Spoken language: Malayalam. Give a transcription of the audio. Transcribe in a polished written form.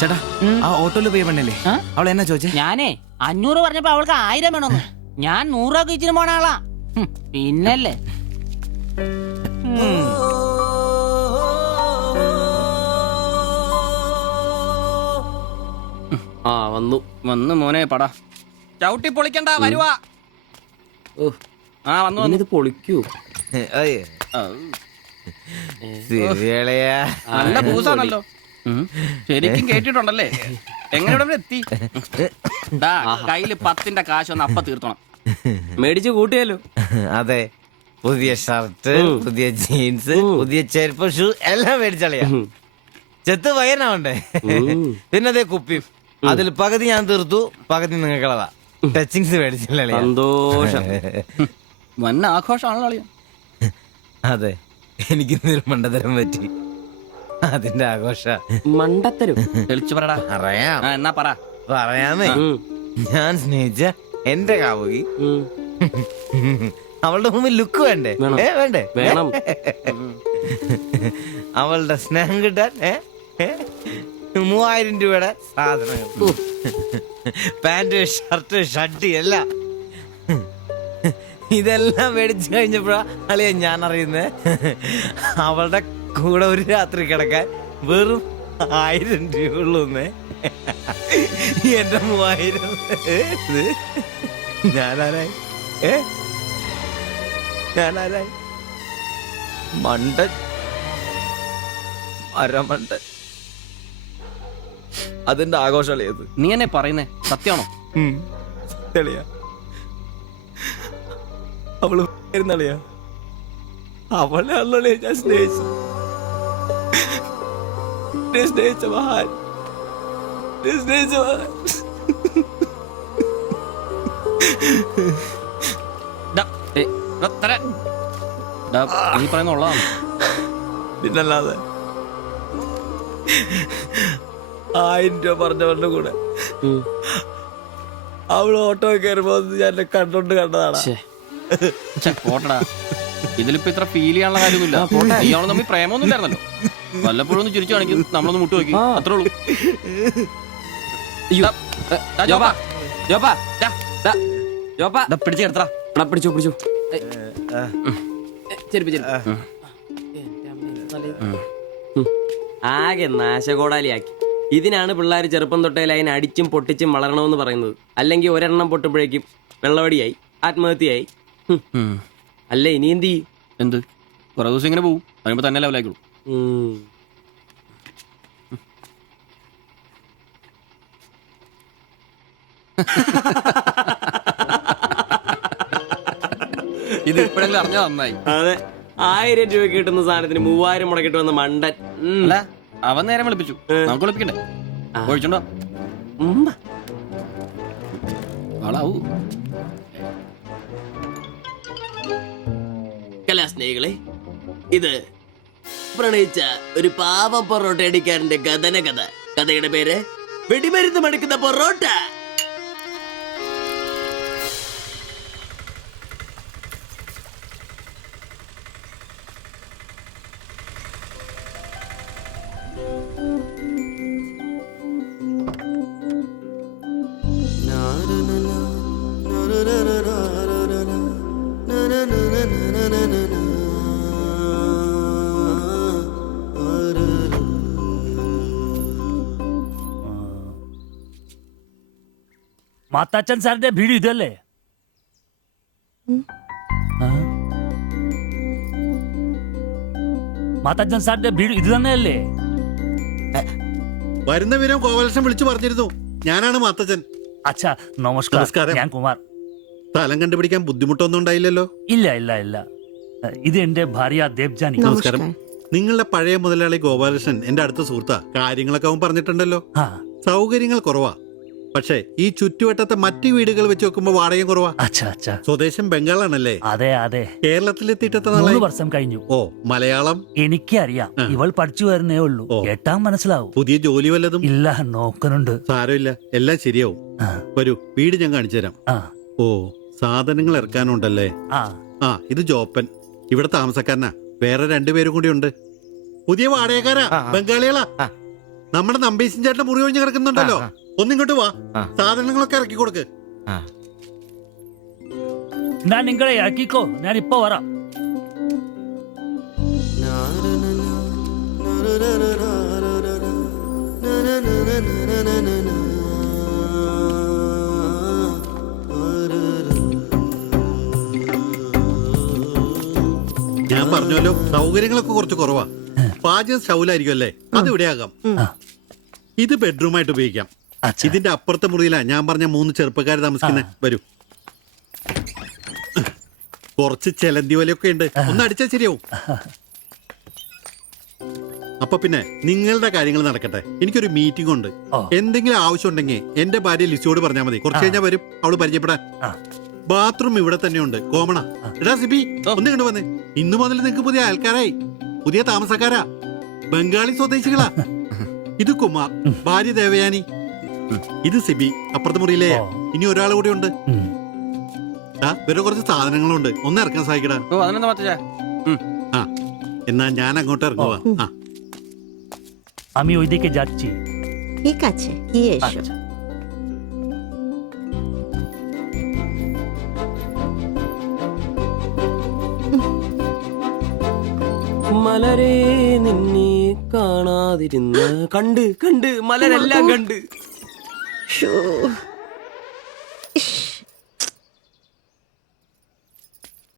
ചേട്ടാ ആ ഓട്ടോയിൽ പോയ പെണ്ണല്ലേ അവൾ എന്നാ ചോദിച്ചേ? ഞാനേ 500 പറഞ്ഞപ്പോ അവൾക്ക് 1000 വേണമെന്ന്. ഞാൻ 100 രൂപ ഇച്ചിരി പോണ ആളാ. പിന്നല്ലേ വന്നു മോനെ പടാ ചവിട്ടി പൊളിക്കണ്ട വരുവാ. വന്നു ഇത് പൊളിക്കൂ. നല്ല പൂസാണല്ലോ. ശരിക്കും കേട്ടിട്ടുണ്ടല്ലേ? എങ്ങനെ ഇവിടെ എത്തി? കയ്യില് 10ന്റെ കാശ് ഒന്ന് അപ്പ തീർത്തണം. മേടിച്ച് കൂട്ടിയല്ലോ. അതെ, പുതിയ ഷർട്ട്, പുതിയ ജീൻസ്, പുതിയ ചെരുപ്പ്, ഷൂ എല്ലാം മേടിച്ചളിയാ. ചെത്ത് പയ്യനാവണ്ടേ? പിന്നെ അതേ കുപ്പി, അതിൽ പകുതി ഞാൻ തീർത്തു, പകുതി നിങ്ങൾക്കുള്ളതാ. ടച്ചിങ്സ് മേടിച്ചില്ല. സന്തോഷം. വന്ന ആഘോഷമാണല്ലോ അളിയാ. അതെ, എനിക്ക് മണ്ടത്തരം പറ്റി, അതിന്റെ ആഘോഷ. മണ്ടത്തരും തെളിച്ചു പറടാ. പറയാം. എന്നാ പറയാമേ. ഞാൻ സ്നേഹിച്ച എന്റെ കാമുകി അവളുടെ മുമ്പിൽ ലുക്ക് വേണ്ടേ? വേണ്ടേ? വേണം. അവളുടെ സ്നേഹം കിട്ടാൻ 3000 രൂപയുടെ സാധനങ്ങൾ, പാന്റ്, ഷർട്ട്, ഷഡ്ഡി എല്ലാം. ഇതെല്ലാം മേടിച്ചു കഴിഞ്ഞപ്പോഴാ അളിയ ഞാൻ അറിയുന്നത് അവളുടെ കൂടെ ഒരു രാത്രി കിടക്കാൻ വെറും 1000 രൂപ ഉള്ളൂന്നേ. എന്റെ 3000 ഞാനാരായി? ഞാനാരായി? മണ്ടൻ, അരമണ്ടൻ. അതിന്റെ ആഘോഷളിയത്. നീ എന്നെ പറയുന്നേ സത്യമാണോ? തെളിയാ അവള് ളിയാ അവളെ അല്ലേ ഞാൻ സ്നേഹിച്ചു. സ്നേഹിച്ച മഹാൻ, സ്നേഹിച്ച മഹാൻ. നീ പറയുന്ന ഉള്ളതാണ്. പിന്നല്ലാതെ 1000 രൂപ പറഞ്ഞവരുടെ കൂടെ അവള് ഓട്ടോ കയറുമ്പോ ഞാൻ കണ്ടോണ്ട് കണ്ടതാണ്. പോട്ടടാ, ഇതിലിപ്പോ ഇത്ര ഫീൽ ചെയ്യാനുള്ള കാര്യമൊന്നുമില്ല. ഇയാള് തമ്മിൽ പ്രേമൊന്നും ഇല്ലായിരുന്നല്ലോ. വല്ലപ്പോഴും ഒന്ന് ചിരിച്ചു കാണിക്കും, നമ്മളൊന്ന് മുട്ടു നോക്കി, അത്രേ ഉള്ളൂ. പിടിച്ചു കിടത്തടാ. പിടിച്ചു പിടിച്ചു. ആകെ നാശകോടാലിയാക്കി. ഇതിനാണ് പിള്ളേർ ചെറുപ്പം തൊട്ടേ ലൈൻ അടിച്ചും പൊട്ടിച്ചും വളരണമെന്ന് പറയുന്നത്. അല്ലെങ്കിൽ ഒരെണ്ണം പൊട്ടുമ്പോഴേക്കും വെള്ളവടിയായി, ആത്മഹത്യയായി. അല്ലേ ഇനി എന്ത് ചെയ്യും? എന്ത് കുറെ ദിവസം ഇങ്ങനെ പോവും, വരുമ്പോ തന്നെ ലെവലായിക്കോളൂ. ഇത് ഇപ്പോഴെങ്കിലും അറിഞ്ഞാ നന്നായി. അതെ, 1000 രൂപ കിട്ടുന്ന സാധനത്തിന് 3000 മുടക്കിട്ട് വന്ന മണ്ടൻ. അല്ല, അവൻ നേരം വിളിപ്പിച്ചു, നമുക്ക് വിളിപ്പിക്കണ്ടേ? ഒഴിച്ചുണ്ടോ? കലാസ്നേഹികളെ, ഇത് പ്രണയിച്ച ഒരു പാവം പൊറോട്ട അടിക്കാരന്റെ കഥന കഥ. കഥയുടെ പേര് വെടിമരുന്ന് മടുക്കുന്ന പൊറോട്ട. മാത്താച്ചൻ സാറിന്റെ വീട് ഇതല്ലേ? മാത്താച്ചൻ സാറിന്റെ വീട് ഇത് തന്നെയല്ലേ? വരുന്ന വിവരം കോവലക്ഷം വിളിച്ചു പറഞ്ഞിരുന്നു. ഞാനാണ് മാത്തച്ചൻ. അച്ഛാ നമസ്കാരം. ഞാൻ കുമാർ. സ്ഥലം കണ്ടുപിടിക്കാൻ ബുദ്ധിമുട്ടൊന്നും ഉണ്ടായില്ലല്ലോ? ഇല്ല ഇല്ല ഇല്ല. ഇത് എന്റെ ഭാര്യ ദേവ്ജാനി. നമസ്കാരം. നിങ്ങളുടെ പഴയ മുതലാളി ഗോപാലകൃഷ്ണൻ എന്റെ അടുത്ത സുഹൃത്താ. കാര്യങ്ങളൊക്കെ അവൻ പറഞ്ഞിട്ടുണ്ടല്ലോ. സൗകര്യങ്ങൾ കുറവാ, പക്ഷേ ഈ ചുറ്റുവട്ടത്തെ മറ്റു വീടുകൾ വെച്ച് നോക്കുമ്പോ വാടകയും കുറവാ. സ്വദേശം ബംഗാളാണല്ലേ? അതെ അതെ. കേരളത്തിലെത്തിയിട്ട് 3 വർഷം കഴിഞ്ഞു. ഓ, മലയാളം എനിക്കറിയാം. ഇവൾ പഠിച്ചു വരുന്നേ ഉള്ളൂ. കേട്ടാൻ മനസ്സിലാവും. പുതിയ ജോലി വല്ലതും? ഇല്ല, നോക്കുന്നുണ്ട്. സാരമില്ല, എല്ലാം ശരിയാവും. വരൂ, വീട് ഞാൻ കാണിച്ചു തരാം. ഓ, സാധനങ്ങൾ ഇറക്കാനുണ്ടല്ലേ? ഇത് ജോപ്പൻ, ഇവിടെ താമസക്കാരനാ. വേറെ 2 പേരും കൂടി ഉണ്ട്. പുതിയ വാടകക്കാരാ, ബംഗാളികളാ. നമ്മുടെ നമ്പീശൻ ചേട്ടന്റെ മുറി ഒഴിഞ്ഞ് കിടക്കുന്നുണ്ടല്ലോ, ഒന്നിങ്ങോട്ട് വാ, സാധനങ്ങളൊക്കെ ഇറക്കി കൊടുക്ക്. ആ ഞാൻ നിങ്ങളെ ഇറക്കിക്കോ, ഞാൻ ഇപ്പൊ വരാം. ഞാൻ പറഞ്ഞല്ലോ സൗകര്യങ്ങളൊക്കെ കുറച്ച് കുറവാ. പാചകം സ്റ്റൗലായിരിക്കും അല്ലേ, അത് ഇവിടെയാകാം. ഇത് ബെഡ്റൂമായിട്ട് ഉപയോഗിക്കാം. ഇതിന്റെ അപ്പുറത്തെ മുറിയിലാ ഞാൻ പറഞ്ഞ 3 ചെറുപ്പക്കാർ താമസിക്കുന്നത്. വരൂ. കുറച്ച് ചെലന്തി വലയൊക്കെ ഉണ്ട്, ഒന്ന് അടിച്ചാൽ ശരിയാവും. അപ്പൊ പിന്നെ നിങ്ങളുടെ കാര്യങ്ങൾ നടക്കട്ടെ, എനിക്കൊരു മീറ്റിംഗ് ഉണ്ട്. എന്തെങ്കിലും ആവശ്യം ഉണ്ടെങ്കിൽ എന്റെ ഭാര്യ ലിസിയോട് പറഞ്ഞാൽ മതി, കുറച്ച് കഴിഞ്ഞാൽ വരും അവള് പരിചയപ്പെടാൻ. ബാത്റൂം ഇവിടെ തന്നെയുണ്ട്, കോമണ. എടാ സിബി, ഒന്ന് കണ്ടു വന്നേ. ഇന്നു മുതൽ നിങ്ങൾക്ക് പുതിയ ആൾക്കാരായി, പുതിയ താമസക്കാരാ, ബംഗാളി സ്വദേശികളാ. ഇത് കുമാർ, ഭാര്യ ദേവയാനി. ഇത് സിബി, അപ്പുറത്തെ മുറിയിലെ. ഇനി ഒരാൾ കൂടി ഉണ്ട്. വേറെ കുറച്ച് സാധനങ്ങളുണ്ട്, ഒന്ന് ഇറക്കാൻ സഹായിക്കടാ. ആ എന്നാ ഞാൻ അങ്ങോട്ട് ഇറങ്ങുവാ. আমি ওইদিকে যাচ্ছি। ঠিক আছে, গিয়ে এসো। മലരെ നിന്നെ കാണാതിരുന്ന് കണ്ട് കണ്ട് മലരെല്ലാം കണ്ട്. ശ്ശോ.